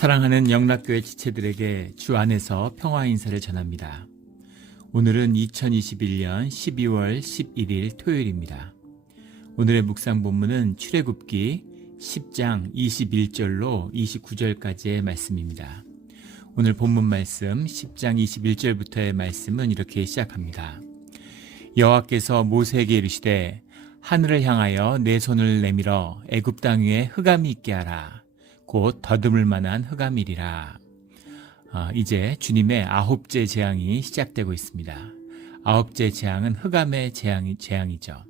사랑하는 영락교회 지체들에게 주 안에서 평화 인사를 전합니다. 오늘은 2021년 12월 11일 토요일입니다. 오늘의 묵상 본문은 출애굽기 10장 21절로 29절까지의 말씀입니다. 오늘 본문 말씀 10장 21절부터의 말씀은 이렇게 시작합니다. 여호와께서 모세에게 이르시되 하늘을 향하여 내 손을 내밀어 애굽 땅 위에 흑암이 있게 하라. 곧 더듬을 만한 흑암이리라. 이제 주님의 아홉째 재앙이 시작되고 있습니다. 아홉째 재앙은 흑암의 재앙이죠.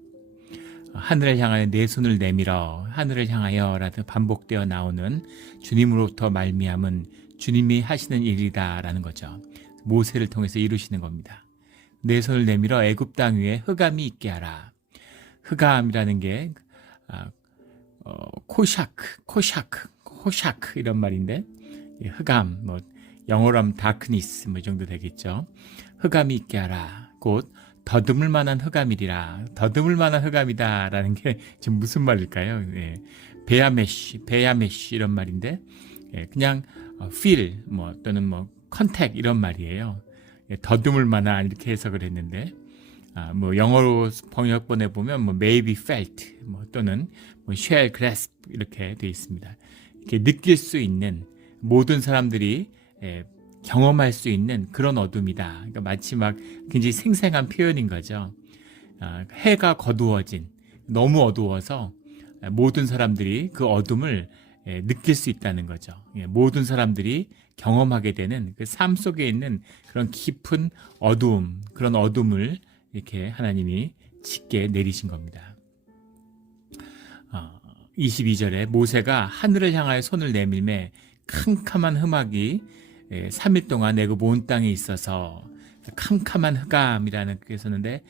하늘을 향하여 내 손을 내밀어, 하늘을 향하여 라도 반복되어 나오는 주님으로부터 말미암은 주님이 하시는 일이다라는 거죠. 모세를 통해서 이루시는 겁니다. 내 손을 내밀어 애굽 땅 위에 흑암이 있게 하라. 흑암이라는 게 코샤크 이런 말인데, 흑암, 영어로 하면 다크니스 이 정도 되겠죠. 흑암이 있게 하라. 곧 더듬을 만한 흑암이리라. 더듬을 만한 흑암이다라는 게 지금 무슨 말일까요? 베야메쉬 이런 말인데, 그냥 feel 또는 contact 이런 말이에요. 더듬을 만한 이렇게 해석을 했는데, 영어로 번역본에 보면 maybe felt 또는 shall grasp 이렇게 되어 있습니다. 이렇게 느낄 수 있는, 모든 사람들이 경험할 수 있는 그런 어둠이다. 그러니까 마치 굉장히 생생한 표현인 거죠. 해가 거두어진, 너무 어두워서 모든 사람들이 그 어둠을 느낄 수 있다는 거죠. 모든 사람들이 경험하게 되는 그 삶 속에 있는 그런 깊은 어두움, 그런 어둠을 이렇게 하나님이 짙게 내리신 겁니다. 22절에 모세가 하늘을 향하여 손을 내밀매 캄캄한 흑암이 3일 동안 애굽 온 땅에 있어서, 캄캄한 흑암이라는 게 있었는데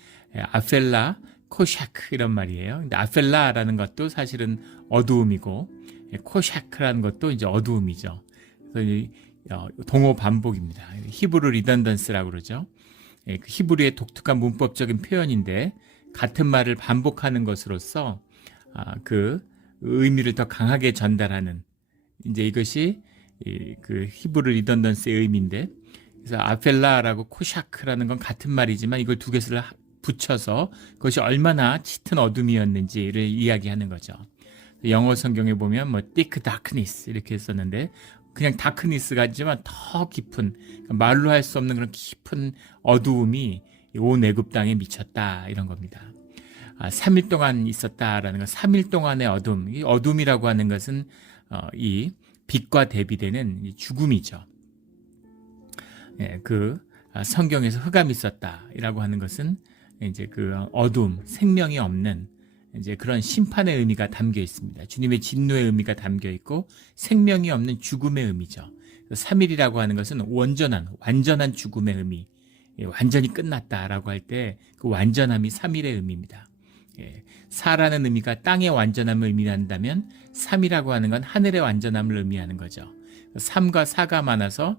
아펠라 코샤크 이런 말이에요. 근데 아펠라라는 것도 사실은 어두움이고 코샤크라는 것도 이제 어두움이죠. 그래서 동호 반복입니다. 히브루 리던던스라고 그러죠. 그 히브리의 독특한 문법적인 표현인데, 같은 말을 반복하는 것으로써 그 의미를 더 강하게 전달하는, 이제 이것이 그 히브리 리던던스의 의미인데, 그래서 아펠라라고 코샤크라는 건 같은 말이지만 이걸 두 개를 붙여서 그것이 얼마나 짙은 어둠이었는지를 이야기하는 거죠. 영어 성경에 보면 thick darkness 이렇게 했었는데, 그냥 다크니스가 아니지만 더 깊은, 말로 할 수 없는 그런 깊은 어두움이 온 애굽 땅에 미쳤다 이런 겁니다. 3일 동안 있었다라는 건 3일 동안의 어둠, 이 어둠이라고 하는 것은 이 빛과 대비되는 죽음이죠. 성경에서 흑암이 있었다라고 하는 것은 이제 그 어둠, 생명이 없는 이제 그런 심판의 의미가 담겨 있습니다. 주님의 진노의 의미가 담겨 있고 생명이 없는 죽음의 의미죠. 3일이라고 하는 것은 완전한 죽음의 의미, 완전히 끝났다라고 할 때 그 완전함이 3일의 의미입니다. 사라는 의미가 땅의 완전함을 의미한다면 3이라고 하는 건 하늘의 완전함을 의미하는 거죠. 3과 4가 만나서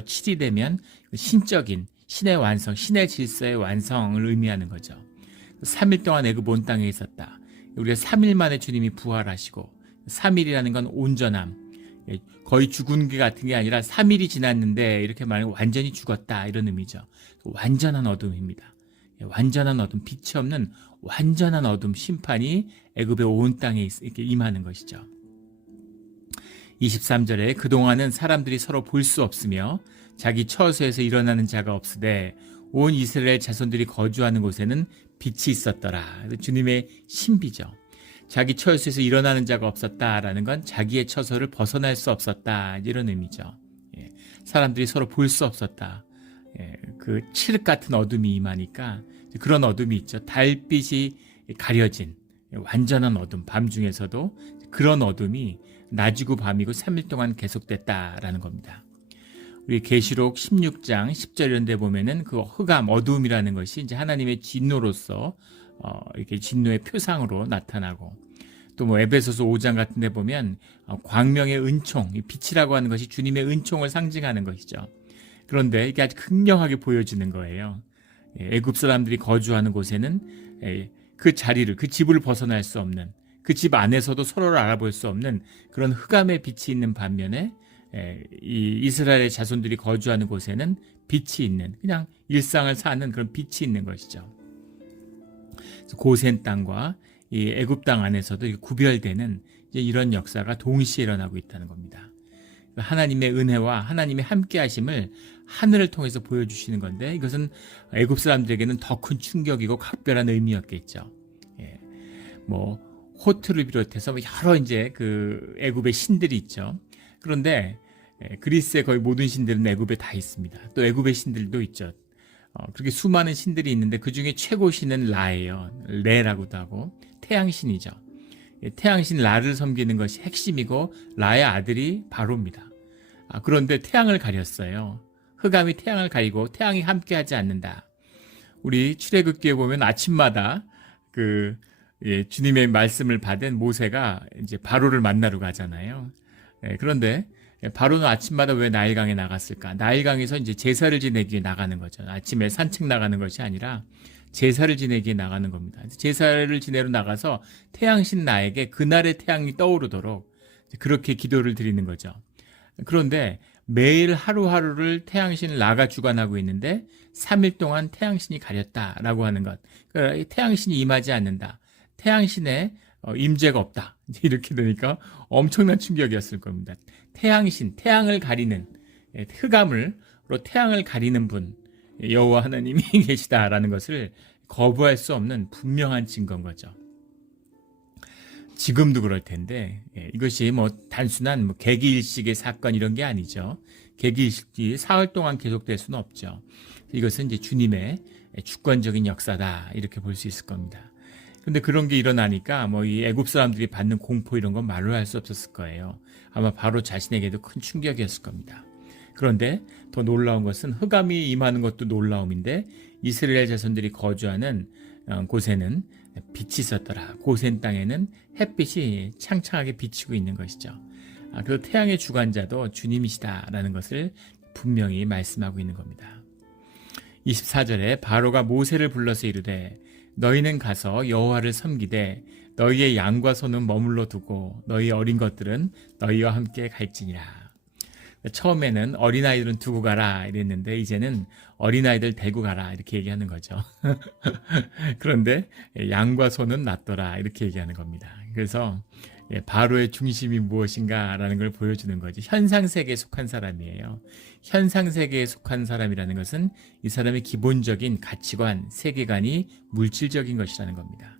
7이 되면 신적인 신의 완성, 신의 질서의 완성을 의미하는 거죠. 3일 동안 애굽 온 땅에 있었다. 우리가 3일 만에 주님이 부활하시고, 3일이라는 건 온전함, 거의 죽은 게 같은 게 아니라 3일이 지났는데 이렇게 말하면 완전히 죽었다 이런 의미죠. 완전한 어둠입니다. 완전한 어둠, 빛이 없는 완전한 어둠, 심판이 애굽의 온 땅에 이렇게 임하는 것이죠. 23절에 그동안은 사람들이 서로 볼 수 없으며 자기 처소에서 일어나는 자가 없으되 온 이스라엘 자손들이 거주하는 곳에는 빛이 있었더라. 주님의 신비죠. 자기 처소에서 일어나는 자가 없었다라는 건 자기의 처소를 벗어날 수 없었다 이런 의미죠. 사람들이 서로 볼 수 없었다. 그 칠흑 같은 어둠이 임하니까 그런 어둠이 있죠. 달빛이 가려진 완전한 어둠, 밤 중에서도 그런 어둠이 낮이고 밤이고 3일 동안 계속됐다라는 겁니다. 우리 계시록 16장 10절 이런 데 보면은 그 흑암, 어두움이라는 것이 이제 하나님의 진노로서 이렇게 진노의 표상으로 나타나고, 또 에베소서 5장 같은 데 보면 광명의 은총, 빛이라고 하는 것이 주님의 은총을 상징하는 것이죠. 그런데 이게 아주 극명하게 보여지는 거예요. 애굽 사람들이 거주하는 곳에는 그 자리를, 그 집을 벗어날 수 없는, 그 집 안에서도 서로를 알아볼 수 없는 그런 흑암의 빛이 있는 반면에 이 이스라엘의 자손들이 거주하는 곳에는 빛이 있는, 그냥 일상을 사는 그런 빛이 있는 것이죠. 고센 땅과 이 애굽 땅 안에서도 구별되는 이런 역사가 동시에 일어나고 있다는 겁니다. 하나님의 은혜와 하나님의 함께하심을 하늘을 통해서 보여주시는 건데, 이것은 애굽 사람들에게는 더 큰 충격이고 각별한 의미였겠죠. 뭐 호트를 비롯해서 여러 이제 그 애굽의 신들이 있죠. 그런데 그리스의 거의 모든 신들은 애굽에 다 있습니다. 또 애굽의 신들도 있죠. 그렇게 수많은 신들이 있는데 그 중에 최고 신은 라예요. 레라고도 하고 태양신이죠. 태양신 라를 섬기는 것이 핵심이고 라의 아들이 바로입니다. 그런데 태양을 가렸어요. 흑암이 태양을 가리고 태양이 함께하지 않는다. 우리 출애굽기에 보면 아침마다 주님의 말씀을 받은 모세가 이제 바로를 만나러 가잖아요. 그런데 바로는 아침마다 왜 나일강에 나갔을까? 나일강에서 이제 제사를 지내기 위해 나가는 거죠. 아침에 산책 나가는 것이 아니라 제사를 지내기에 나가는 겁니다. 제사를 지내러 나가서 태양신 나에게 그날의 태양이 떠오르도록 그렇게 기도를 드리는 거죠. 그런데 매일 하루하루를 태양신 라가 주관하고 있는데 3일 동안 태양신이 가렸다라고 하는 것. 그러니까 태양신이 임하지 않는다. 태양신의 임재가 없다. 이렇게 되니까 엄청난 충격이었을 겁니다. 태양신, 태양을 가리는, 흑암으로 태양을 가리는 분, 여호와 하나님이 계시다라는 것을 거부할 수 없는 분명한 증거인 거죠. 지금도 그럴 텐데 이것이 뭐 단순한 개기일식의 사건 이런 게 아니죠. 개기일식이 사흘 동안 계속될 수는 없죠. 이것은 이제 주님의 주권적인 역사다 이렇게 볼 수 있을 겁니다. 근데 그런 게 일어나니까 뭐 이 애굽 사람들이 받는 공포 이런 건 말로 할 수 없었을 거예요. 아마 바로 자신에게도 큰 충격이었을 겁니다. 그런데 더 놀라운 것은 흑암이 임하는 것도 놀라움인데 이스라엘 자손들이 거주하는 곳에는 빛이 있었더라. 고센 땅에는 햇빛이 창창하게 비치고 있는 것이죠. 그래서 태양의 주관자도 주님이시다라는 것을 분명히 말씀하고 있는 겁니다. 24절에 바로가 모세를 불러서 이르되 너희는 가서 여호와를 섬기되 너희의 양과 소는 머물러 두고 너희 어린 것들은 너희와 함께 갈지니라. 처음에는 어린아이들은 두고 가라 이랬는데 이제는 어린아이들 데리고 가라 이렇게 얘기하는 거죠. 그런데 양과 소는 낫더라 이렇게 얘기하는 겁니다. 그래서 바로의 중심이 무엇인가라는 걸 보여주는 거죠. 현상세계에 속한 사람이에요. 현상세계에 속한 사람이라는 것은 이 사람의 기본적인 가치관, 세계관이 물질적인 것이라는 겁니다.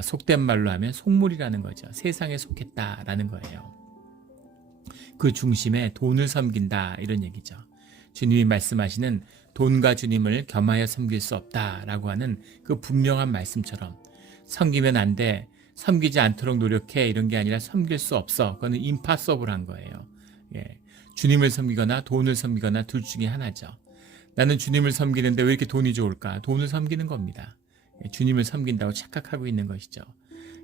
속된 말로 하면 속물이라는 거죠. 세상에 속했다라는 거예요. 그 중심에 돈을 섬긴다 이런 얘기죠. 주님이 말씀하시는 돈과 주님을 겸하여 섬길 수 없다라고 하는 그 분명한 말씀처럼 섬기면 안 돼, 섬기지 않도록 노력해 이런 게 아니라 섬길 수 없어. 그거는 임파서블한 거예요. 주님을 섬기거나 돈을 섬기거나 둘 중에 하나죠. 나는 주님을 섬기는데 왜 이렇게 돈이 좋을까? 돈을 섬기는 겁니다. 주님을 섬긴다고 착각하고 있는 것이죠.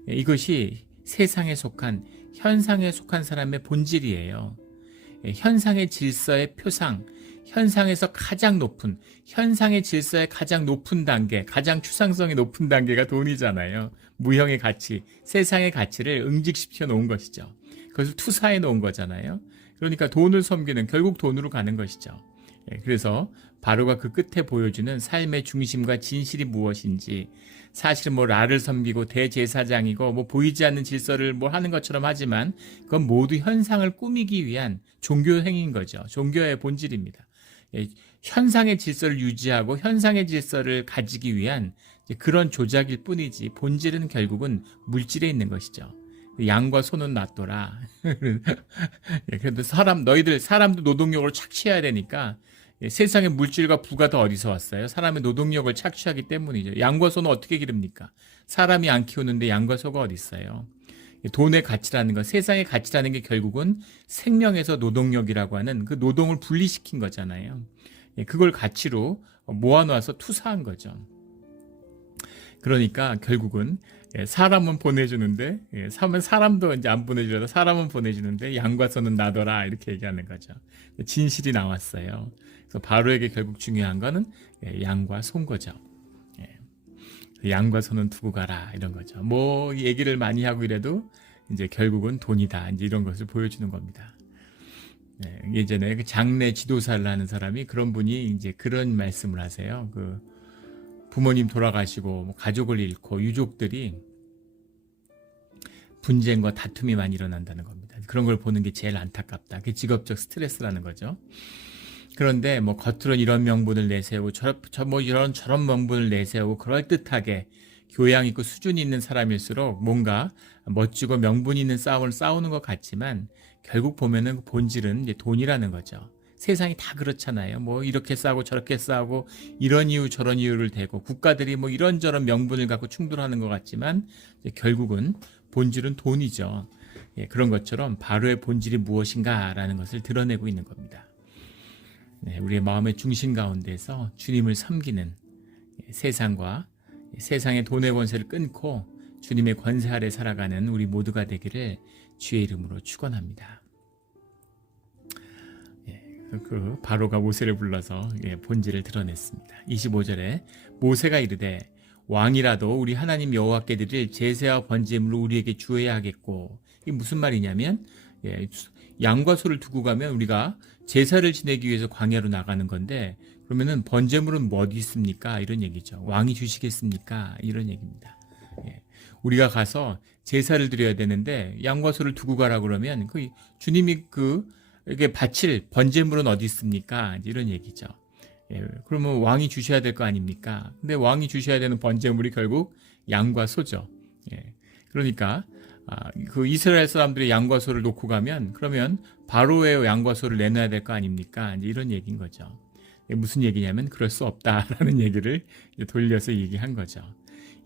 이것이 세상에 속한, 현상에 속한 사람의 본질이에요. 현상의 질서의 표상, 현상에서 가장 높은, 현상의 질서의 가장 높은 단계, 가장 추상성이 높은 단계가 돈이잖아요. 무형의 가치, 세상의 가치를 응집시켜 놓은 것이죠. 그것을 투사해 놓은 거잖아요. 그러니까 돈을 섬기는, 결국 돈으로 가는 것이죠. 그래서 바로가 그 끝에 보여주는 삶의 중심과 진실이 무엇인지, 사실은 뭐 라를 섬기고 대제사장이고 뭐 보이지 않는 질서를 뭐 하는 것처럼 하지만 그건 모두 현상을 꾸미기 위한 종교 행위인 거죠. 종교의 본질입니다. 현상의 질서를 유지하고 현상의 질서를 가지기 위한 그런 조작일 뿐이지 본질은 결국은 물질에 있는 것이죠. 양과 소는 낫더라. 그래도 사람도 노동력을 착취해야 되니까 세상의 물질과 부가 더 어디서 왔어요? 사람의 노동력을 착취하기 때문이죠. 양과 소는 어떻게 기릅니까? 사람이 안 키우는데 양과 소가 어디 있어요? 돈의 가치라는 것, 세상의 가치라는 게 결국은 생명에서 노동력이라고 하는 그 노동을 분리시킨 거잖아요. 그걸 가치로 모아놓아서 투사한 거죠. 그러니까 결국은 사람은 보내주는데 사람도 이제 안 보내주려다 사람은 보내주는데 양과 소는 나더라 이렇게 얘기하는 거죠. 진실이 나왔어요. 그래서 바로에게 결국 중요한 거는 양과 소인 거죠. 양과 소는 두고 가라 이런 거죠. 뭐 얘기를 많이 하고 이래도 이제 결국은 돈이다 이제 이런 것을 보여주는 겁니다. 예전에 그 장례 지도사를 하는 사람이 그런 분이 이제 그런 말씀을 하세요. 그 부모님 돌아가시고 뭐 가족을 잃고 유족들이 분쟁과 다툼이 많이 일어난다는 겁니다. 그런 걸 보는 게 제일 안타깝다. 그게 직업적 스트레스라는 거죠. 그런데 뭐 겉으로는 이런 명분을 내세우고 뭐 저런 명분을 내세우고 그럴듯하게 교양 있고 수준 있는 사람일수록 뭔가 멋지고 명분 있는 싸움을 싸우는 것 같지만 결국 보면은 그 본질은 이제 돈이라는 거죠. 세상이 다 그렇잖아요. 뭐 이렇게 싸우고 저렇게 싸우고 이런 이유 저런 이유를 대고 국가들이 뭐 이런저런 명분을 갖고 충돌하는 것 같지만 결국은 본질은 돈이죠. 그런 것처럼 바로의 본질이 무엇인가라는 것을 드러내고 있는 겁니다. 우리의 마음의 중심 가운데서 주님을 섬기는 세상과 세상의 돈의 권세를 끊고 주님의 권세 아래 살아가는 우리 모두가 되기를 주의 이름으로 축원합니다. 그 바로가 모세를 불러서 본질을 드러냈습니다. 25절에 모세가 이르되 왕이라도 우리 하나님 여호와께 드릴 제사와 번제물을 우리에게 주어야 하겠고, 이게 무슨 말이냐면 양과 소를 두고 가면 우리가 제사를 지내기 위해서 광야로 나가는 건데 그러면은 번제물은 뭐 어디 있습니까? 이런 얘기죠. 왕이 주시겠습니까? 이런 얘기입니다. 우리가 가서 제사를 드려야 되는데 양과 소를 두고 가라 그러면 그 주님이 이게 바칠 번제물은 어디 있습니까? 이런 얘기죠. 그러면 왕이 주셔야 될 거 아닙니까? 근데 왕이 주셔야 되는 번제물이 결국 양과 소죠. 그러니까 그 이스라엘 사람들이 양과 소를 놓고 가면 그러면 바로의 양과 소를 내놔야 될 거 아닙니까? 이제 이런 얘기인 거죠. 무슨 얘기냐면 그럴 수 없다라는 얘기를 돌려서 얘기한 거죠.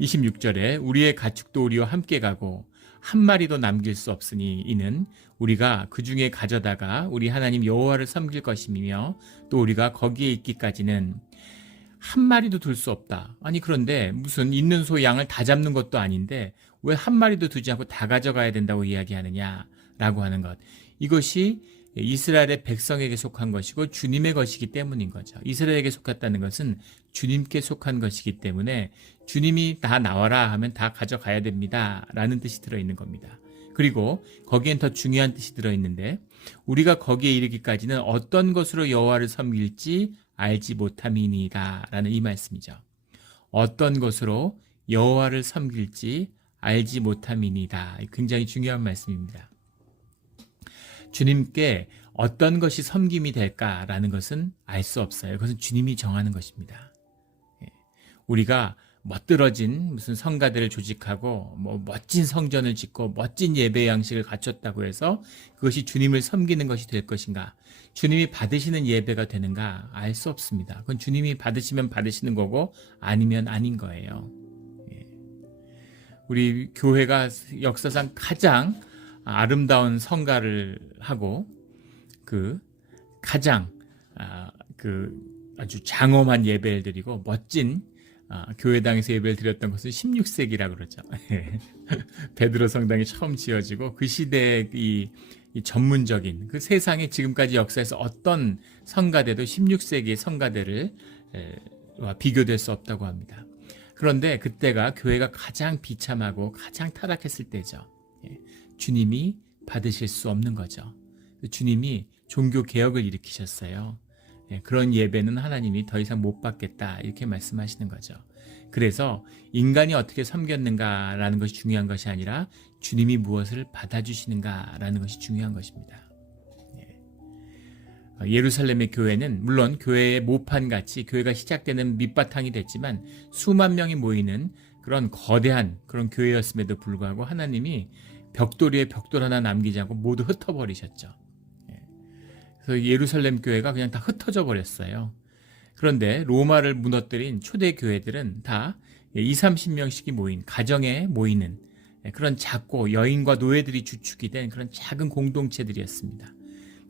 26절에 우리의 가축도 우리와 함께 가고 한 마리도 남길 수 없으니 이는 우리가 그 중에 가져다가 우리 하나님 여호와를 섬길 것이며 또 우리가 거기에 있기까지는 한 마리도 둘 수 없다. 아니 그런데 무슨 있는 소 양을 다 잡는 것도 아닌데 왜 한 마리도 두지 않고 다 가져가야 된다고 이야기하느냐라고 하는 것. 이것이 이스라엘의 백성에게 속한 것이고 주님의 것이기 때문인 거죠. 이스라엘에게 속했다는 것은 주님께 속한 것이기 때문에 주님이 다 나와라 하면 다 가져가야 됩니다 라는 뜻이 들어있는 겁니다. 그리고 거기엔 더 중요한 뜻이 들어있는데 우리가 거기에 이르기까지는 어떤 것으로 여호와를 섬길지 알지 못함이니이다 라는 이 말씀이죠. 어떤 것으로 여호와를 섬길지 알지 못함이니이다. 굉장히 중요한 말씀입니다. 주님께 어떤 것이 섬김이 될까라는 것은 알 수 없어요. 그것은 주님이 정하는 것입니다. 우리가 멋들어진 무슨 성가대를 조직하고 뭐 멋진 성전을 짓고 멋진 예배 양식을 갖췄다고 해서 그것이 주님을 섬기는 것이 될 것인가? 주님이 받으시는 예배가 되는가? 알 수 없습니다. 그건 주님이 받으시면 받으시는 거고 아니면 아닌 거예요. 우리 교회가 역사상 가장 아름다운 성가를 하고 가장 아주 장엄한 예배를 드리고 멋진 교회당에서 예배를 드렸던 것은 16세기라 그러죠. 베드로 성당이 처음 지어지고 그 시대의 이 전문적인 그 세상의 지금까지 역사에서 어떤 성가대도 16세기의 성가대를 비교될 수 없다고 합니다. 그런데 그때가 교회가 가장 비참하고 가장 타락했을 때죠. 주님이 받으실 수 없는 거죠. 주님이 종교 개혁을 일으키셨어요. 그런 예배는 하나님이 더 이상 못 받겠다 이렇게 말씀하시는 거죠. 그래서 인간이 어떻게 섬겼는가라는 것이 중요한 것이 아니라 주님이 무엇을 받아주시는가라는 것이 중요한 것입니다. 예루살렘의 교회는 물론 교회의 모판같이 교회가 시작되는 밑바탕이 됐지만 수만 명이 모이는 그런 거대한 그런 교회였음에도 불구하고 하나님이 벽돌 위에 벽돌 하나 남기지 않고 모두 흩어버리셨죠. 그래서 예루살렘 교회가 그냥 다 흩어져 버렸어요. 그런데 로마를 무너뜨린 초대 교회들은 다 20-30명씩이 모인 가정에 모이는 그런 작고 여인과 노예들이 주축이 된 그런 작은 공동체들이었습니다.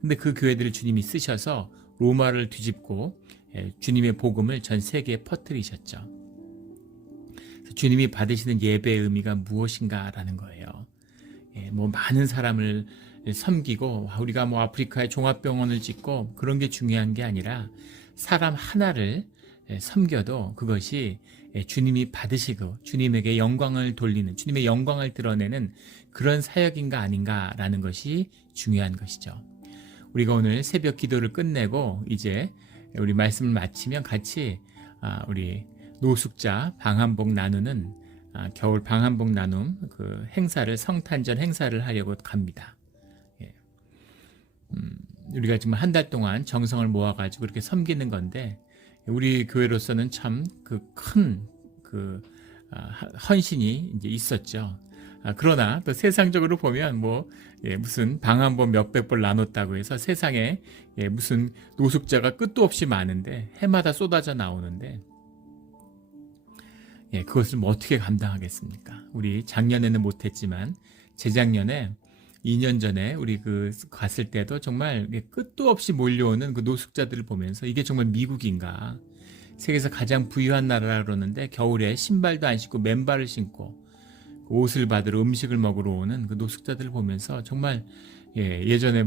근데 그 교회들을 주님이 쓰셔서 로마를 뒤집고 주님의 복음을 전 세계에 퍼뜨리셨죠. 주님이 받으시는 예배의 의미가 무엇인가라는 거예요. 뭐 많은 사람을 섬기고 우리가 뭐 아프리카에 종합병원을 짓고 그런 게 중요한 게 아니라 사람 하나를 섬겨도 그것이 주님이 받으시고 주님에게 영광을 돌리는 주님의 영광을 드러내는 그런 사역인가 아닌가라는 것이 중요한 것이죠. 우리가 오늘 새벽 기도를 끝내고 이제 우리 말씀을 마치면 같이 우리 노숙자 방한복 나누는 겨울 방한복 나눔 그 행사를 성탄절 행사를 하려고 갑니다. 예. 우리가 지금 한 달 동안 정성을 모아가지고 이렇게 섬기는 건데 우리 교회로서는 참 그 큰 헌신이 이제 있었죠. 그러나 또 세상적으로 보면 무슨 방한복 몇백 벌 나눴다고 해서 세상에 무슨 노숙자가 끝도 없이 많은데 해마다 쏟아져 나오는데 그것을 어떻게 감당하겠습니까? 우리 작년에는 못했지만 재작년에 2년 전에 우리 갔을 때도 정말 끝도 없이 몰려오는 그 노숙자들을 보면서 이게 정말 미국인가? 세계에서 가장 부유한 나라라 그러는데 겨울에 신발도 안 신고 맨발을 신고 옷을 받으러 음식을 먹으러 오는 그 노숙자들을 보면서 정말 예전에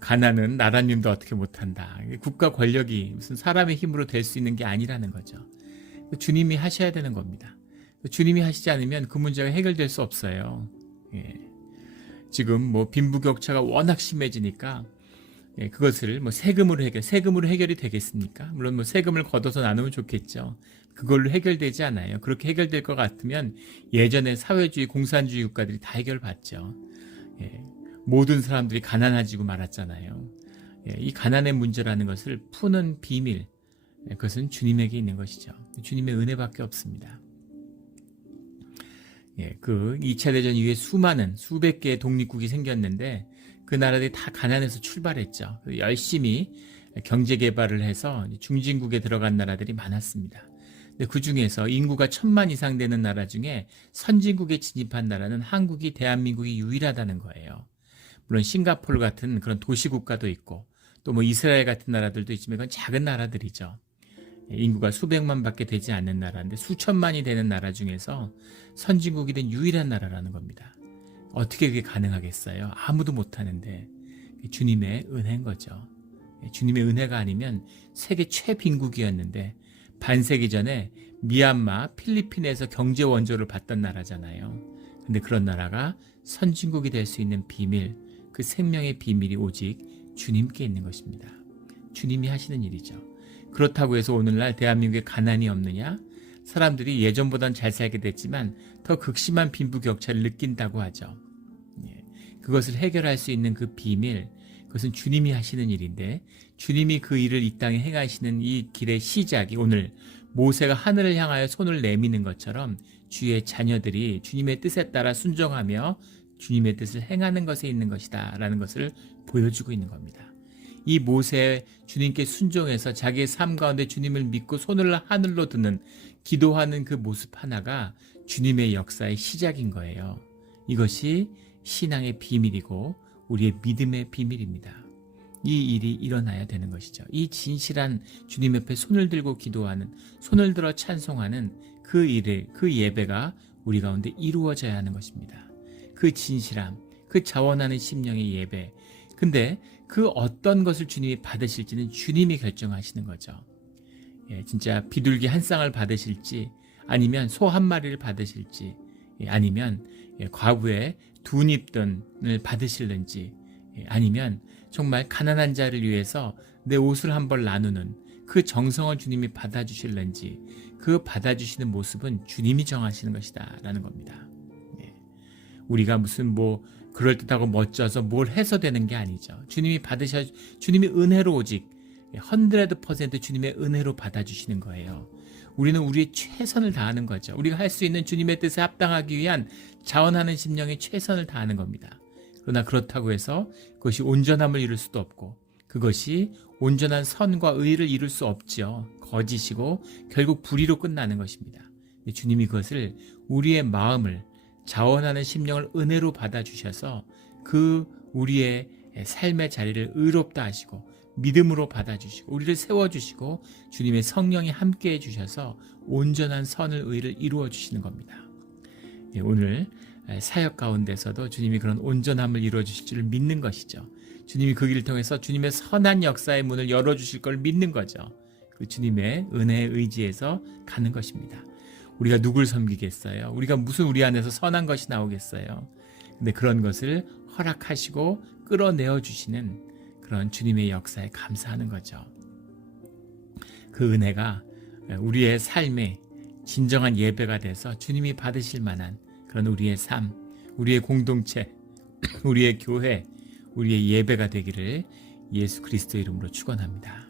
가난은 나라님도 어떻게 못한다. 국가 권력이 무슨 사람의 힘으로 될 수 있는 게 아니라는 거죠. 주님이 하셔야 되는 겁니다. 주님이 하시지 않으면 그 문제가 해결될 수 없어요. 지금 빈부격차가 워낙 심해지니까 그것을 세금으로 해결이 되겠습니까? 물론 세금을 걷어서 나누면 좋겠죠. 그걸로 해결되지 않아요. 그렇게 해결될 것 같으면 예전에 사회주의, 공산주의 국가들이 다 해결받죠. 모든 사람들이 가난해지고 말았잖아요. 이 가난의 문제라는 것을 푸는 비밀, 그것은 주님에게 있는 것이죠. 주님의 은혜밖에 없습니다. 그 2차 대전 이후에 수백 개의 독립국이 생겼는데 그 나라들이 다 가난해서 출발했죠. 열심히 경제 개발을 해서 중진국에 들어간 나라들이 많았습니다. 근데 그 중에서 인구가 1000만 이상 되는 나라 중에 선진국에 진입한 나라는 한국이 대한민국이 유일하다는 거예요. 물론 싱가포르 같은 그런 도시국가도 있고 또 이스라엘 같은 나라들도 있지만 그건 작은 나라들이죠. 인구가 수백만 밖에 되지 않는 나라인데 수천만이 되는 나라 중에서 선진국이 된 유일한 나라라는 겁니다. 어떻게 그게 가능하겠어요? 아무도 못하는데 주님의 은혜인 거죠. 주님의 은혜가 아니면 세계 최빈국이었는데 반세기 전에 미얀마, 필리핀에서 경제 원조를 받던 나라잖아요. 근데 그런 나라가 선진국이 될 수 있는 비밀, 그 생명의 비밀이 오직 주님께 있는 것입니다. 주님이 하시는 일이죠. 그렇다고 해서 오늘날 대한민국에 가난이 없느냐? 사람들이 예전보단 잘 살게 됐지만 더 극심한 빈부격차를 느낀다고 하죠. 그것을 해결할 수 있는 그 비밀, 그것은 주님이 하시는 일인데 주님이 그 일을 이 땅에 행하시는 이 길의 시작이 오늘 모세가 하늘을 향하여 손을 내미는 것처럼 주의 자녀들이 주님의 뜻에 따라 순종하며 주님의 뜻을 행하는 것에 있는 것이다 라는 것을 보여주고 있는 겁니다. 이 모세 주님께 순종해서 자기의 삶 가운데 주님을 믿고 손을 하늘로 드는 기도하는 그 모습 하나가 주님의 역사의 시작인 거예요. 이것이 신앙의 비밀이고 우리의 믿음의 비밀입니다. 이 일이 일어나야 되는 것이죠. 이 진실한 주님 옆에 손을 들고 기도하는, 손을 들어 찬송하는 그 일을, 그 예배가 우리 가운데 이루어져야 하는 것입니다. 그 진실함, 그 자원하는 심령의 예배. 근데 그 어떤 것을 주님이 받으실지는 주님이 결정하시는 거죠. 진짜 비둘기 한 쌍을 받으실지, 아니면 소 한 마리를 받으실지, 아니면 과부의 두 닙돈을 받으실는지, 아니면 정말 가난한 자를 위해서 내 옷을 한 벌 나누는 그 정성을 주님이 받아주실는지, 그 받아주시는 모습은 주님이 정하시는 것이다 라는 겁니다. 우리가 무슨 그럴듯하고 멋져서 뭘 해서 되는 게 아니죠. 주님이 은혜로 오직 100% 주님의 은혜로 받아주시는 거예요. 우리는 우리의 최선을 다하는 거죠. 우리가 할 수 있는 주님의 뜻에 합당하기 위한 자원하는 심령의 최선을 다하는 겁니다. 그러나 그렇다고 해서 그것이 온전함을 이룰 수도 없고 그것이 온전한 선과 의를 이룰 수 없죠. 거짓이고 결국 불의로 끝나는 것입니다. 주님이 그것을 우리의 마음을 자원하는 심령을 은혜로 받아주셔서 그 우리의 삶의 자리를 의롭다 하시고 믿음으로 받아주시고 우리를 세워주시고 주님의 성령이 함께해 주셔서 온전한 선을 의를 이루어 주시는 겁니다. 오늘 사역 가운데서도 주님이 그런 온전함을 이루어 주실 줄 믿는 것이죠. 주님이 그 길을 통해서 주님의 선한 역사의 문을 열어주실 걸 믿는 거죠. 그 주님의 은혜에 의지해서 가는 것입니다. 우리가 누굴 섬기겠어요? 우리가 무슨 우리 안에서 선한 것이 나오겠어요? 근데 그런 것을 허락하시고 끌어내어 주시는 그런 주님의 역사에 감사하는 거죠. 그 은혜가 우리의 삶에 진정한 예배가 돼서 주님이 받으실 만한 그런 우리의 삶, 우리의 공동체, 우리의 교회, 우리의 예배가 되기를 예수 그리스도 이름으로 축원합니다.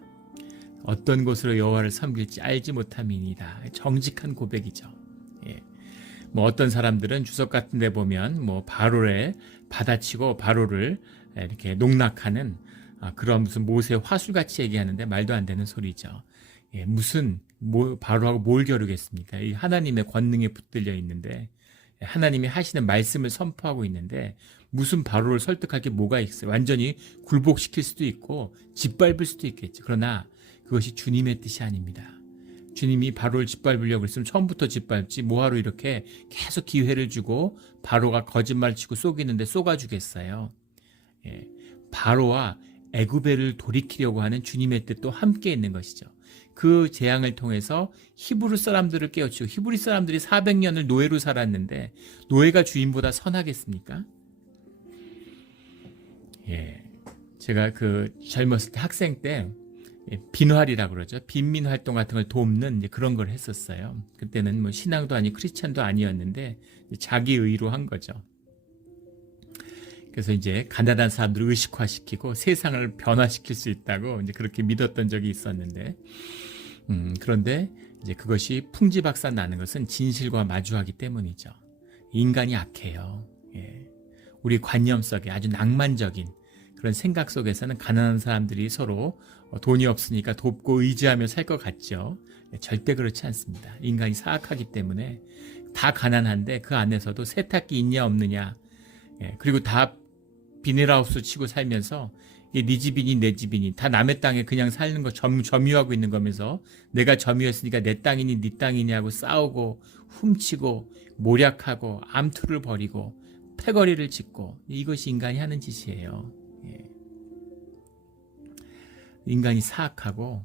어떤 곳으로 여호와를 섬길지 알지 못함이니이다. 정직한 고백이죠. 예. 뭐 어떤 사람들은 주석 같은 데 보면 뭐 바로에 받아치고 바로를 이렇게 농락하는 그런 무슨 모세 화술같이 얘기하는데 말도 안 되는 소리죠. 예, 무슨 바로하고 뭘 겨루겠습니까? 이 하나님의 권능에 붙들려 있는데 하나님이 하시는 말씀을 선포하고 있는데 무슨 바로를 설득할 게 뭐가 있어요? 완전히 굴복시킬 수도 있고 짓밟을 수도 있겠죠. 그러나 그것이 주님의 뜻이 아닙니다. 주님이 바로를 짓밟으려고 했으면 처음부터 짓밟지 뭐하러 이렇게 계속 기회를 주고 바로가 거짓말 치고 속이는데 속아주겠어요. 예, 바로와 애구베를 돌이키려고 하는 주님의 뜻도 함께 있는 것이죠. 그 재앙을 통해서 히브리 사람들을 깨우치고 히브리 사람들이 400년을 노예로 살았는데 노예가 주인보다 선하겠습니까? 예, 제가 그 젊었을 때 학생 때 빈활이라고 그러죠. 빈민 활동 같은 걸 돕는 그런 걸 했었어요. 그때는 뭐 신앙도 아니고 크리스찬도 아니었는데 자기 의로 한 거죠. 그래서 이제 가난한 사람들을 의식화시키고 세상을 변화시킬 수 있다고 이제 그렇게 믿었던 적이 있었는데, 그런데 이제 그것이 풍지박산 나는 것은 진실과 마주하기 때문이죠. 인간이 악해요. 예. 우리 관념 속에 아주 낭만적인 그런 생각 속에서는 가난한 사람들이 서로 돈이 없으니까 돕고 의지하며 살 것 같죠. 절대 그렇지 않습니다. 인간이 사악하기 때문에 다 가난한데 그 안에서도 세탁기 있냐 없느냐, 그리고 다 비닐하우스 치고 살면서 이게 네 집이니 내 집이니 다 남의 땅에 그냥 사는 거 점유하고 있는 거면서 내가 점유했으니까 내 땅이니 네 땅이냐고 싸우고 훔치고 모략하고 암투를 벌이고 패거리를 짓고 이것이 인간이 하는 짓이에요. 예. 인간이 사악하고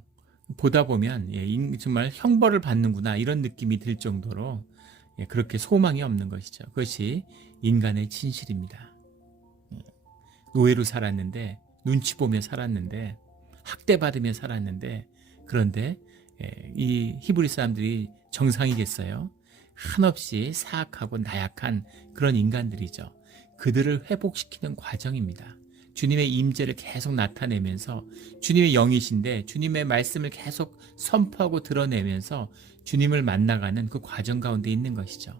보다 보면 정말 형벌을 받는구나 이런 느낌이 들 정도로 그렇게 소망이 없는 것이죠. 그것이 인간의 진실입니다. 노예로 살았는데 눈치 보며 살았는데 학대받으며 살았는데 그런데 이 히브리 사람들이 정상이겠어요? 한없이 사악하고 나약한 그런 인간들이죠. 그들을 회복시키는 과정입니다. 주님의 임재를 계속 나타내면서 주님의 영이신데 주님의 말씀을 계속 선포하고 드러내면서 주님을 만나가는 그 과정 가운데 있는 것이죠.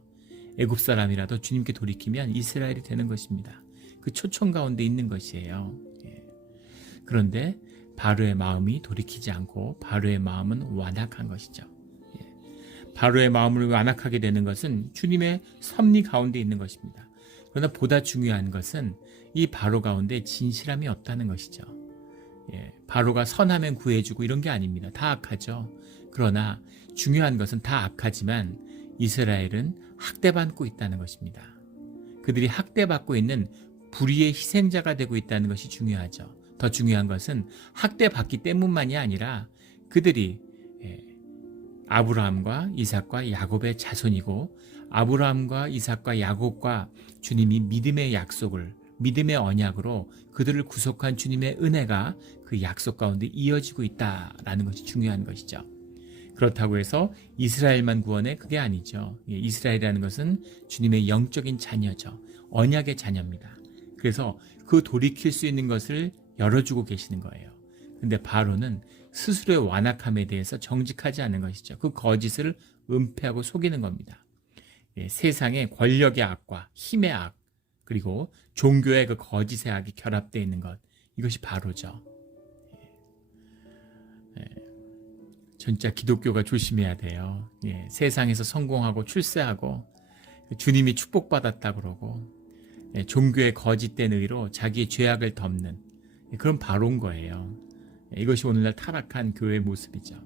애굽 사람이라도 주님께 돌이키면 이스라엘이 되는 것입니다. 그 초청 가운데 있는 것이에요. 그런데 바로의 마음이 돌이키지 않고 바로의 마음은 완악한 것이죠. 바로의 마음을 완악하게 되는 것은 주님의 섭리 가운데 있는 것입니다. 그러나 보다 중요한 것은 이 바로 가운데 진실함이 없다는 것이죠. 바로가 선하면 구해주고 이런 게 아닙니다. 다 악하죠. 그러나 중요한 것은 다 악하지만 이스라엘은 학대받고 있다는 것입니다. 그들이 학대받고 있는 불의의 희생자가 되고 있다는 것이 중요하죠. 더 중요한 것은 학대받기 때문만이 아니라 그들이 아브라함과 이삭과 야곱의 자손이고 아브라함과 이삭과 야곱과 주님이 믿음의 약속을 믿음의 언약으로 그들을 구속한 주님의 은혜가 그 약속 가운데 이어지고 있다라는 것이 중요한 것이죠. 그렇다고 해서 이스라엘만 구원해? 그게 아니죠. 이스라엘이라는 것은 주님의 영적인 자녀죠. 언약의 자녀입니다. 그래서 그 돌이킬 수 있는 것을 열어주고 계시는 거예요. 근데 바로는 스스로의 완악함에 대해서 정직하지 않은 것이죠. 그 거짓을 은폐하고 속이는 겁니다. 세상의 권력의 악과 힘의 악, 그리고 종교의 그 거짓의 악이 결합되어 있는 것, 이것이 바로죠. 진짜 기독교가 조심해야 돼요. 세상에서 성공하고 출세하고 주님이 축복받았다 그러고 종교의 거짓된 의로 자기의 죄악을 덮는 그런 바로인 거예요. 이것이 오늘날 타락한 교회의 모습이죠.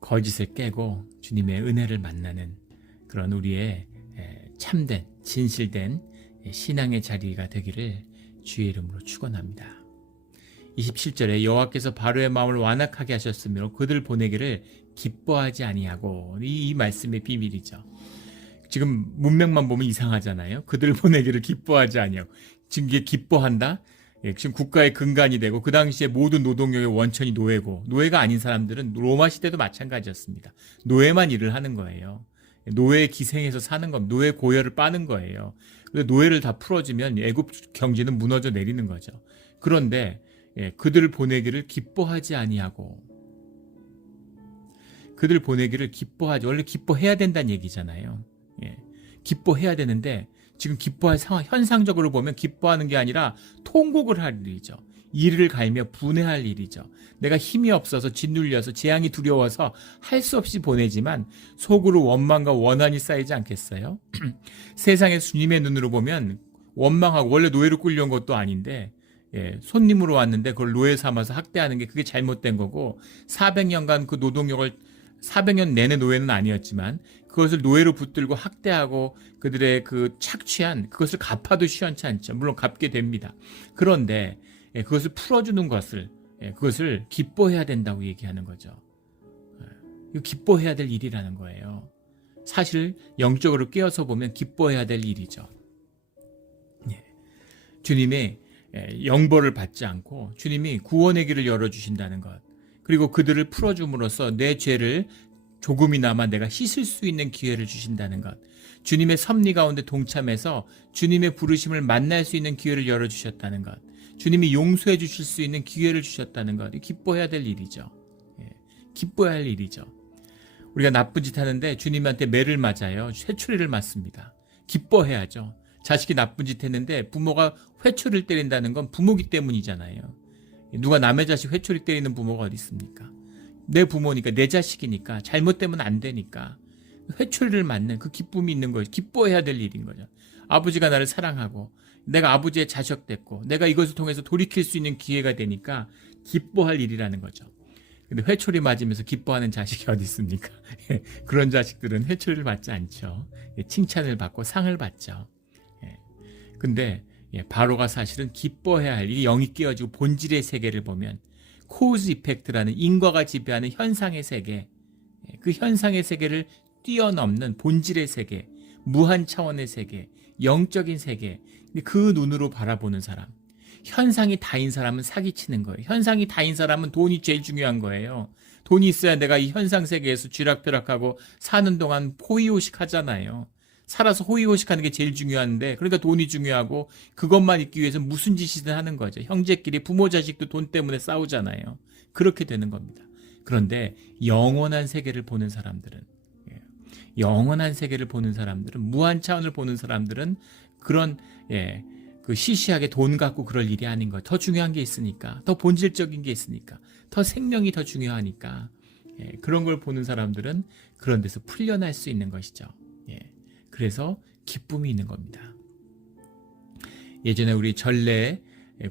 거짓을 깨고 주님의 은혜를 만나는 그런 우리의 참된 진실된 신앙의 자리가 되기를 주의 이름으로 축원합니다. 27절에 여호와께서 바로의 마음을 완악하게 하셨으므로 그들 보내기를 기뻐하지 아니하고, 이 말씀의 비밀이죠. 지금 문맥만 보면 이상하잖아요. 그들 보내기를 기뻐하지 아니하고, 지금 이게 기뻐한다? 지금 국가의 근간이 되고 그 당시에 모든 노동력의 원천이 노예고, 노예가 아닌 사람들은 로마 시대도 마찬가지였습니다. 노예만 일을 하는 거예요. 노예의 기생에서 사는 겁니다. 노예 고열을 빠는 거예요. 노예를 다 풀어주면 애굽 경제는 무너져 내리는 거죠. 그런데 그들을 보내기를 기뻐하지 아니하고, 그들 보내기를 기뻐하지, 원래 기뻐해야 된다는 얘기잖아요. 기뻐해야 되는데 지금 기뻐할 상황, 현상적으로 보면 기뻐하는 게 아니라 통곡을 할 일이죠. 이를 갈며 분해할 일이죠. 내가 힘이 없어서 짓눌려서 재앙이 두려워서 할 수 없이 보내지만 속으로 원망과 원한이 쌓이지 않겠어요? 세상의 주님의 눈으로 보면 원망하고, 원래 노예로 끌려온 것도 아닌데 손님으로 왔는데 그걸 노예 삼아서 학대하는 게 그게 잘못된 거고, 400년간 그 노동력을, 400년 내내 노예는 아니었지만 그것을 노예로 붙들고 학대하고 그들의 그 착취한 그것을 갚아도 시원치 않죠. 물론 갚게 됩니다. 그런데 그것을 풀어주는 것을, 그것을 기뻐해야 된다고 얘기하는 거죠. 이거 기뻐해야 될 일이라는 거예요. 사실 영적으로 깨어서 보면 기뻐해야 될 일이죠. 주님의 영벌을 받지 않고 주님이 구원의 길을 열어주신다는 것, 그리고 그들을 풀어줌으로써 내 죄를 조금이나마 내가 씻을 수 있는 기회를 주신다는 것, 주님의 섭리 가운데 동참해서 주님의 부르심을 만날 수 있는 기회를 열어주셨다는 것, 주님이 용서해 주실 수 있는 기회를 주셨다는 것, 기뻐해야 될 일이죠. 기뻐해야 할 일이죠. 우리가 나쁜 짓 하는데 주님한테 매를 맞아요. 회초리를 맞습니다. 기뻐해야죠. 자식이 나쁜 짓 했는데 부모가 회초리를 때린다는 건 부모기 때문이잖아요. 누가 남의 자식 회초리 때리는 부모가 어디 있습니까? 내 부모니까, 내 자식이니까, 잘못되면 안 되니까 회초리를 맞는 그 기쁨이 있는 거예요. 기뻐해야 될 일인 거죠. 아버지가 나를 사랑하고 내가 아버지의 자식 됐고 내가 이것을 통해서 돌이킬 수 있는 기회가 되니까 기뻐할 일이라는 거죠. 근데 회초리 맞으면서 기뻐하는 자식이 어디 있습니까? 그런 자식들은 회초리를 받지 않죠. 칭찬을 받고 상을 받죠. 근데 바로가 사실은 기뻐해야 할, 이 영이 깨어지고 본질의 세계를 보면 코즈 이펙트라는 인과가 지배하는 현상의 세계, 그 현상의 세계를 뛰어넘는 본질의 세계, 무한 차원의 세계, 영적인 세계, 그 눈으로 바라보는 사람. 현상이 다인 사람은 사기치는 거예요. 현상이 다인 사람은 돈이 제일 중요한 거예요. 돈이 있어야 내가 이 현상 세계에서 쥐락펴락하고 사는 동안 호의호식 하잖아요. 살아서 호의호식하는 게 제일 중요한데, 그러니까 돈이 중요하고 그것만 있기 위해서 무슨 짓이든 하는 거죠. 형제끼리, 부모 자식도 돈 때문에 싸우잖아요. 그렇게 되는 겁니다. 그런데 영원한 세계를 보는 사람들은, 영원한 세계를 보는 사람들은, 무한 차원을 보는 사람들은 그런 그 시시하게 돈 갖고 그럴 일이 아닌 거예요. 더 중요한 게 있으니까, 더 본질적인 게 있으니까, 더 생명이 더 중요하니까, 그런 걸 보는 사람들은 그런 데서 풀려날 수 있는 것이죠. 그래서 기쁨이 있는 겁니다. 예전에 우리 전래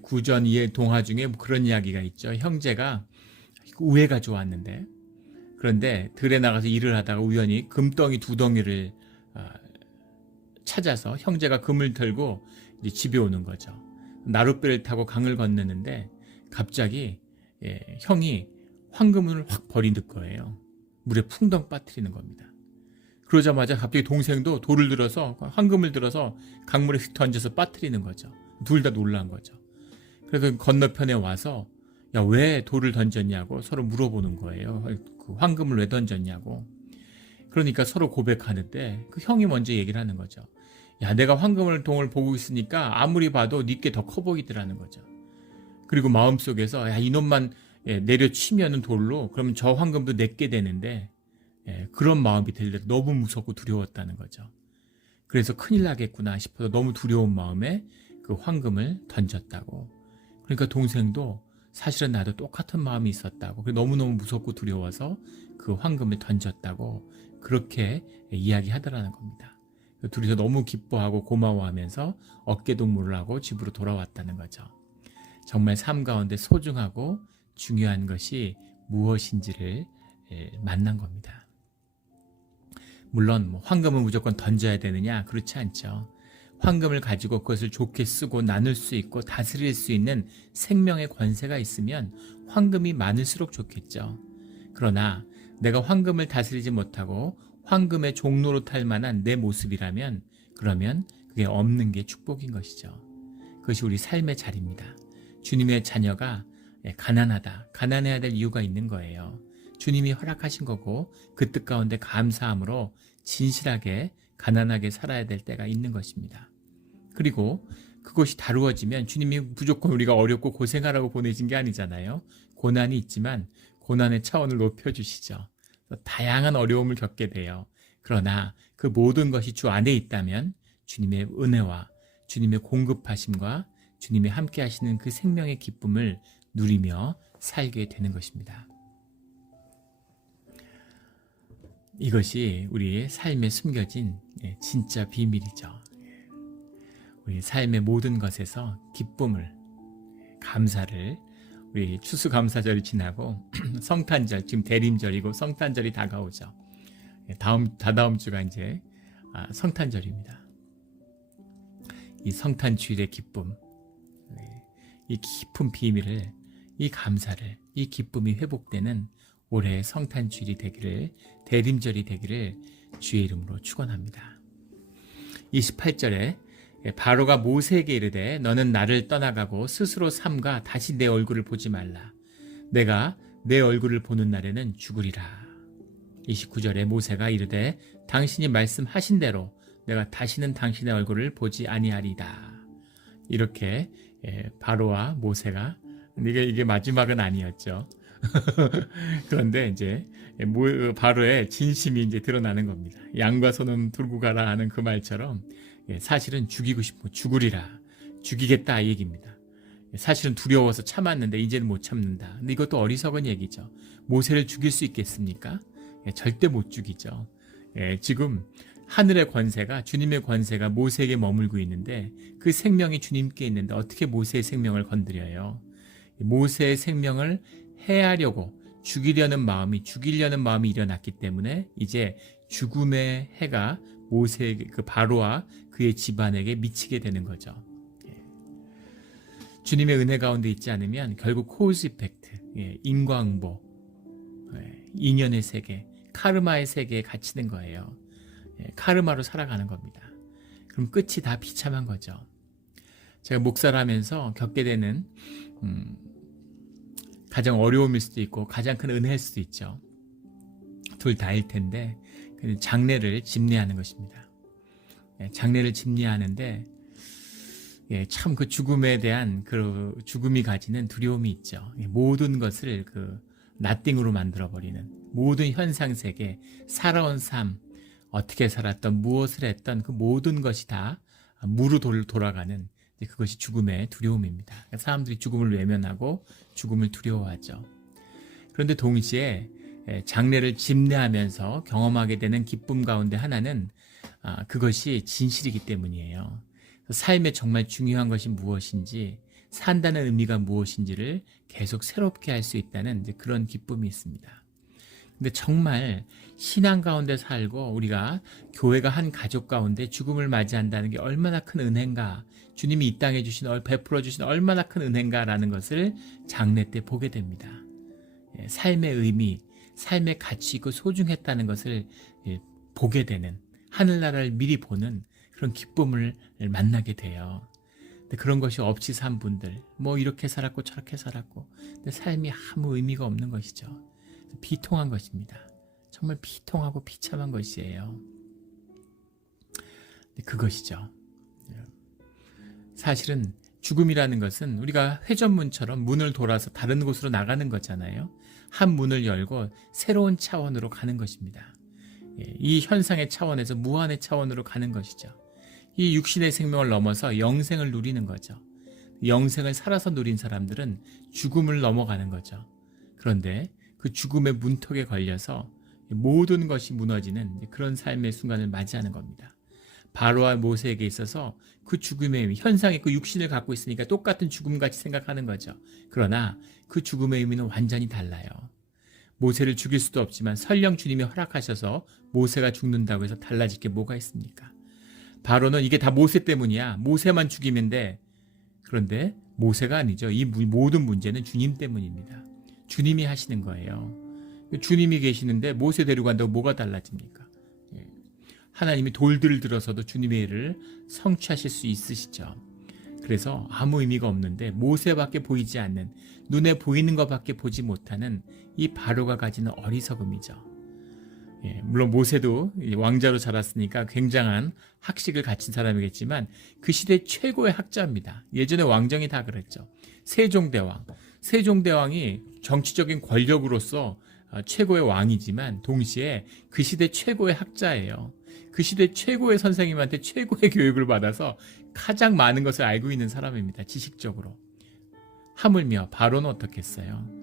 구전 이의 동화 중에 그런 이야기가 있죠. 형제가 우회가 좋았는데, 그런데 들에 나가서 일을 하다가 우연히 금덩이 2덩이를 찾아서 형제가 금을 들고 이제 집에 오는 거죠. 나룻배를 타고 강을 건너는데 갑자기 형이 황금을 확 버리는 거예요. 물에 풍덩 빠뜨리는 겁니다. 그러자마자 갑자기 동생도 돌을 들어서, 황금을 들어서 강물에 휙 던져서 빠뜨리는 거죠. 둘 다 놀란 거죠. 그래서 건너편에 와서 야, 왜 돌을 던졌냐고 서로 물어보는 거예요. 그 황금을 왜 던졌냐고. 그러니까 서로 고백하는데 그 형이 먼저 얘기를 하는 거죠. 야, 내가 황금을 동을 보고 있으니까 아무리 봐도 네게 더 커 보이더라는 거죠. 그리고 마음속에서 야, 이놈만 내려치면은 돌로, 그러면 저 황금도 내게 되는데, 그런 마음이 들 때 너무 무섭고 두려웠다는 거죠. 그래서 큰일 나겠구나 싶어서 너무 두려운 마음에 그 황금을 던졌다고. 그러니까 동생도 사실은 나도 똑같은 마음이 있었다고, 너무너무 무섭고 두려워서 그 황금을 던졌다고 그렇게 이야기하더라는 겁니다. 둘이서 너무 기뻐하고 고마워하면서 어깨동무를 하고 집으로 돌아왔다는 거죠. 정말 삶 가운데 소중하고 중요한 것이 무엇인지를 만난 겁니다. 물론 황금은 무조건 던져야 되느냐? 그렇지 않죠. 황금을 가지고 그것을 좋게 쓰고 나눌 수 있고 다스릴 수 있는 생명의 권세가 있으면 황금이 많을수록 좋겠죠. 그러나 내가 황금을 다스리지 못하고 황금의 종로로 탈 만한 내 모습이라면, 그러면 그게 없는 게 축복인 것이죠. 그것이 우리 삶의 자리입니다. 주님의 자녀가 가난하다, 가난해야 될 이유가 있는 거예요. 주님이 허락하신 거고 그 뜻 가운데 감사함으로 진실하게 가난하게 살아야 될 때가 있는 것입니다. 그리고 그것이 다루어지면 주님이 무조건 우리가 어렵고 고생하라고 보내신 게 아니잖아요. 고난이 있지만 고난의 차원을 높여주시죠. 다양한 어려움을 겪게 돼요. 그러나 그 모든 것이 주 안에 있다면 주님의 은혜와 주님의 공급하심과 주님이 함께 하시는 그 생명의 기쁨을 누리며 살게 되는 것입니다. 이것이 우리의 삶에 숨겨진 진짜 비밀이죠. 우리 삶의 모든 것에서 기쁨을, 감사를, 우리 추수감사절이 지나고 성탄절, 지금 대림절이고 성탄절이 다가오죠. 다다음 주가 이제 성탄절입니다. 이 성탄주일의 기쁨, 이 깊은 비밀을, 이 감사를, 이 기쁨이 회복되는 올해의 성탄주일이 되기를, 대림절이 되기를 주의 이름으로 축원합니다. 28절에 바로가 모세에게 이르되 너는 나를 떠나가고 스스로 삼가 다시 내 얼굴을 보지 말라. 내가 내 얼굴을 보는 날에는 죽으리라. 29절에 모세가 이르되 당신이 말씀하신 대로 내가 다시는 당신의 얼굴을 보지 아니하리다. 이렇게 바로와 모세가, 이게 마지막은 아니었죠. 그런데 이제 바로의 진심이 이제 드러나는 겁니다. 양과 소는 들고 가라 하는 그 말처럼 사실은 죽이고 싶고 죽으리라, 죽이겠다 이 얘기입니다. 사실은 두려워서 참았는데 이제는 못 참는다. 근데 이것도 어리석은 얘기죠. 모세를 죽일 수 있겠습니까? 절대 못 죽이죠. 지금 하늘의 권세가, 주님의 권세가 모세에게 머물고 있는데 그 생명이 주님께 있는데 어떻게 모세의 생명을 건드려요? 모세의 생명을 해하려고 죽이려는 마음이 일어났기 때문에 이제 죽음의 해가 모세, 그 바로와 그의 집안에게 미치게 되는 거죠. 주님의 은혜 가운데 있지 않으면 결국 코우스 이펙트, 인과응보, 인연의 세계, 카르마의 세계에 갇히는 거예요. 카르마로 살아가는 겁니다. 그럼 끝이 다 비참한 거죠. 제가 목사를 하면서 겪게 되는 가장 어려움일 수도 있고 가장 큰 은혜일 수도 있죠. 둘 다일 텐데 장례를 집례하는 것입니다. 장례를 집례하는데 참 그 죽음에 대한 그 죽음이 가지는 두려움이 있죠. 모든 것을 그 나띵으로 만들어버리는, 모든 현상세계, 살아온 삶, 어떻게 살았던, 무엇을 했던 그 모든 것이 다 무로 돌아가는, 그것이 죽음의 두려움입니다. 사람들이 죽음을 외면하고 죽음을 두려워하죠. 그런데 동시에 장례를 집례하면서 경험하게 되는 기쁨 가운데 하나는 그것이 진실이기 때문이에요. 삶에 정말 중요한 것이 무엇인지, 산다는 의미가 무엇인지를 계속 새롭게 할 수 있다는 그런 기쁨이 있습니다. 근데 정말 신앙 가운데 살고 우리가 교회가 한 가족 가운데 죽음을 맞이한다는 게 얼마나 큰 은혜인가, 주님이 이 땅에 베풀어 주신 얼마나 큰 은혜인가라는 것을 장례 때 보게 됩니다. 삶의 의미, 삶의 가치 있고 소중했다는 것을 보게 되는, 하늘나라를 미리 보는 그런 기쁨을 만나게 돼요. 근데 그런 것이 없이 산 분들, 뭐 이렇게 살았고 저렇게 살았고, 근데 삶이 아무 의미가 없는 것이죠. 비통한 것입니다. 정말 비통하고 비참한 것이에요. 그것이죠. 사실은 죽음이라는 것은 우리가 회전문처럼 문을 돌아서 다른 곳으로 나가는 거잖아요. 한 문을 열고 새로운 차원으로 가는 것입니다. 이 현상의 차원에서 무한의 차원으로 가는 것이죠. 이 육신의 생명을 넘어서 영생을 누리는 거죠. 영생을 살아서 누린 사람들은 죽음을 넘어가는 거죠. 그런데 그 죽음의 문턱에 걸려서 모든 것이 무너지는 그런 삶의 순간을 맞이하는 겁니다. 바로와 모세에게 있어서 그 죽음의 의미, 현상이 그 육신을 갖고 있으니까 똑같은 죽음같이 생각하는 거죠. 그러나 그 죽음의 의미는 완전히 달라요. 모세를 죽일 수도 없지만 설령 주님이 허락하셔서 모세가 죽는다고 해서 달라질 게 뭐가 있습니까? 바로는 이게 다 모세 때문이야, 모세만 죽이면 돼. 그런데 모세가 아니죠. 이 모든 문제는 주님 때문입니다. 주님이 하시는 거예요. 주님이 계시는데 모세 데리고 간다고 뭐가 달라집니까? 하나님이 돌들을 들어서도 주님의 일을 성취하실 수 있으시죠. 그래서 아무 의미가 없는데 모세밖에 보이지 않는, 눈에 보이는 것밖에 보지 못하는 이 바로가 가지는 어리석음이죠. 물론 모세도 왕자로 자랐으니까 굉장한 학식을 갖춘 사람이겠지만 그 시대 최고의 학자입니다. 예전에 왕정이 다 그랬죠. 세종대왕이 정치적인 권력으로서 최고의 왕이지만 동시에 그 시대 최고의 학자예요. 그 시대 최고의 선생님한테 최고의 교육을 받아서 가장 많은 것을 알고 있는 사람입니다. 지식적으로. 하물며 바로는 어떻겠어요?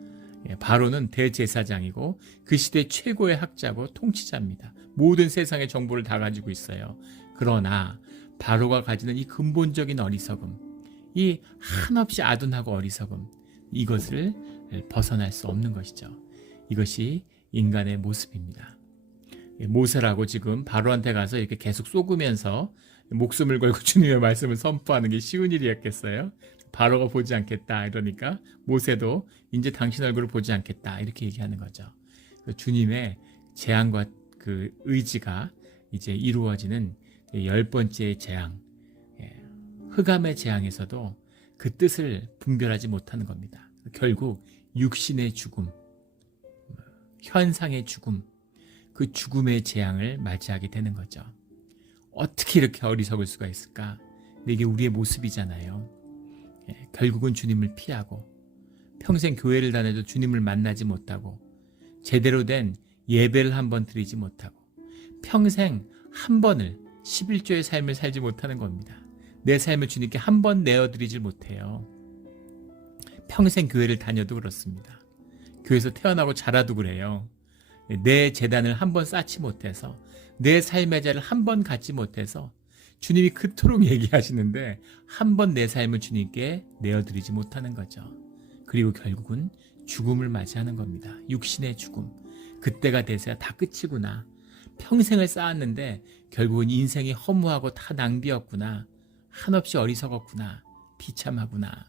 바로는 대제사장이고 그 시대 최고의 학자고 통치자입니다. 모든 세상의 정보를 다 가지고 있어요. 그러나 바로가 가지는 이 근본적인 어리석음, 이 한없이 아둔하고 어리석음, 이것을 벗어날 수 없는 것이죠. 이것이 인간의 모습입니다. 모세라고 지금 바로한테 가서 이렇게 계속 쏘으면서 목숨을 걸고 주님의 말씀을 선포하는 게 쉬운 일이었겠어요? 바로가 보지 않겠다 이러니까 모세도 이제 당신 얼굴을 보지 않겠다 이렇게 얘기하는 거죠. 주님의 재앙과 그 의지가 이제 이루어지는 10번째 재앙, 흑암의 재앙에서도 그 뜻을 분별하지 못하는 겁니다. 결국 육신의 죽음, 현상의 죽음, 그 죽음의 재앙을 맞이하게 되는 거죠. 어떻게 이렇게 어리석을 수가 있을까? 근데 이게 우리의 모습이잖아요. 결국은 주님을 피하고 평생 교회를 다녀도 주님을 만나지 못하고 제대로 된 예배를 한번 드리지 못하고 평생 한 번을 11조의 삶을 살지 못하는 겁니다. 내 삶을 주님께 한 번 내어드리질 못해요. 평생 교회를 다녀도 그렇습니다. 교회에서 태어나고 자라도 그래요. 내 재단을 한 번 쌓지 못해서 내 삶의 자를 한 번 갖지 못해서 주님이 그토록 얘기하시는데 한 번 내 삶을 주님께 내어드리지 못하는 거죠. 그리고 결국은 죽음을 맞이하는 겁니다. 육신의 죽음. 그때가 돼서야 다 끝이구나. 평생을 쌓았는데 결국은 인생이 허무하고 다 낭비였구나. 한없이 어리석었구나. 비참하구나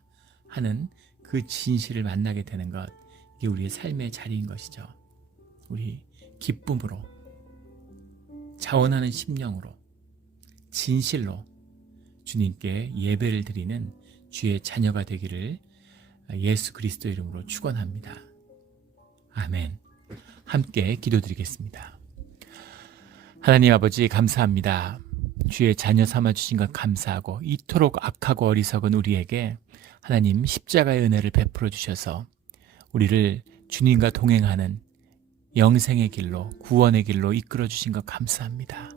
하는 그 진실을 만나게 되는 것. 이게 우리의 삶의 자리인 것이죠. 우리 기쁨으로, 자원하는 심령으로, 진실로 주님께 예배를 드리는 주의 자녀가 되기를 예수 그리스도 이름으로 축원합니다. 아멘. 함께 기도드리겠습니다. 하나님 아버지 감사합니다. 주의 자녀 삼아주신 것 감사하고 이토록 악하고 어리석은 우리에게 하나님 십자가의 은혜를 베풀어 주셔서 우리를 주님과 동행하는 영생의 길로, 구원의 길로 이끌어 주신 것 감사합니다.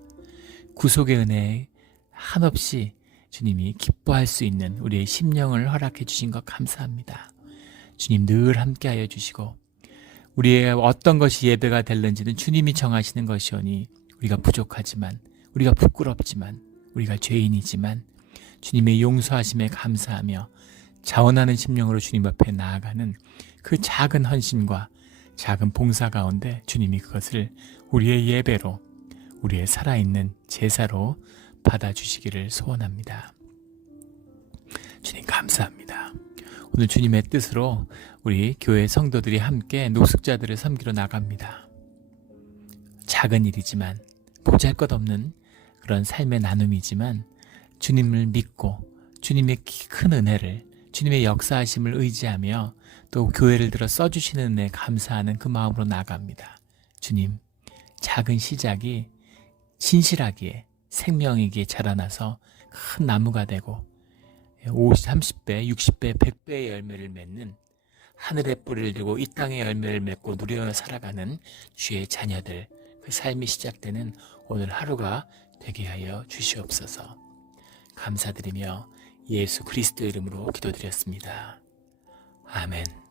구속의 은혜에 한없이 주님이 기뻐할 수 있는 우리의 심령을 허락해 주신 것 감사합니다. 주님 늘 함께하여 주시고 우리의 어떤 것이 예배가 될는지는 주님이 정하시는 것이오니 우리가 부족하지만, 우리가 부끄럽지만, 우리가 죄인이지만 주님의 용서하심에 감사하며 자원하는 심령으로 주님 앞에 나아가는 그 작은 헌신과 작은 봉사 가운데 주님이 그것을 우리의 예배로, 우리의 살아있는 제사로 받아주시기를 소원합니다. 주님 감사합니다. 오늘 주님의 뜻으로 우리 교회 성도들이 함께 노숙자들을 섬기러 나갑니다. 작은 일이지만, 보잘것없는 그런 삶의 나눔이지만 주님을 믿고 주님의 큰 은혜를, 주님의 역사하심을 의지하며 또 교회를 들어 써주시는 은혜에 감사하는 그 마음으로 나갑니다. 주님, 작은 시작이 진실하기에, 생명이기에 자라나서 큰 나무가 되고 50, 30배, 60배, 100배의 열매를 맺는, 하늘에 뿌리를 들고 이 땅의 열매를 맺고 누려 살아가는 주의 자녀들, 그 삶이 시작되는 오늘 하루가 되게 하여 주시옵소서. 감사드리며 예수 그리스도 이름으로 기도드렸습니다. 아멘.